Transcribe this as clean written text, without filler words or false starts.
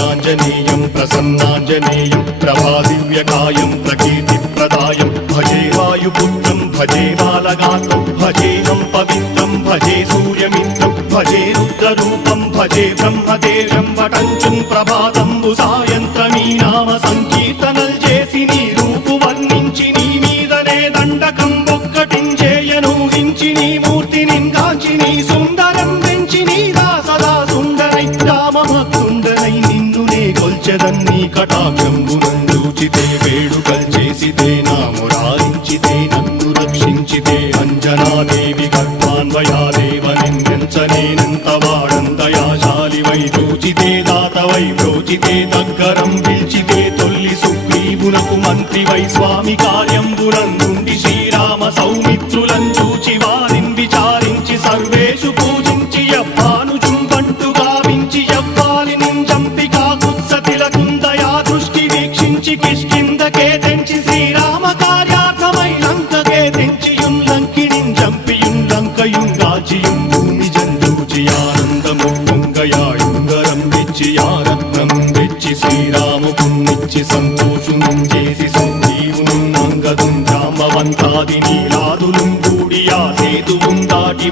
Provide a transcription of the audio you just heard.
आञ्जनेयं प्रसन्नाञ्जनेयं प्रभादिव्यकायं प्रकीर्तिप्रदायं भजे वायुपुत्रं भजे बालगात्रं भजेऽहं पवित्रं भजे सूर्यमित्रं भजे रुद्ररूपं भजे ब्रह्मदेव्यं वटञ्चुं प्रभाతంబు సాయంత్రమీ నామ సంకీర్తనల్ చేసి నీ రూపు వర్ణించి నీ మీదనే దండకం ఒక్కటించేయను హించి నీ మూర్తిని గాంచి నీ సుందరం పెంచి నీ దాసదా సుందరై రామభక్తుండనై నిన్నునే కొల్చెదన్ని కటాక్షంబునందూచితే వేడుకల్ చేసితే నా మురారించితే నన్ను రక్షించితే అంజనాదేవి గర్భాన్వయాదేవ నిన్నెంచనేనంత వాడంతయాశాలివై చూచితే దాతవై బ్రోచితే దగ్గరం పిలిచితే తొల్లి సుగ్రీవునకు మంత్రివై స్వామి కార్యంబునందుండి శ్రీరామ సౌమిత్రులను చూచి వారిని విచారించి సర్వేషు పూజించి యవ్వానుజుంబంటు గావించి యవ్వాలిని చంపి కాకుత్సతిలకుందయా దృష్టి వీక్షించి కిష్కిందకే తెంచి శ్రీరామ కార్యార్థమై లంకకే తెంచియుం లంకిణిం చంపియుం లంకయుం గాచియుం భూమి జందూచి ఆనందము పొంగయాయుంగరం తెచ్చి ఆరత్నం తెచ్చి శ్రీరాముకున్నిచ్చి సంతోషునం చేసి సుగ్రీవును అంగదుం జాంబవంతాది నీలాదులుం కూడి ఆ సేతువుం దాటి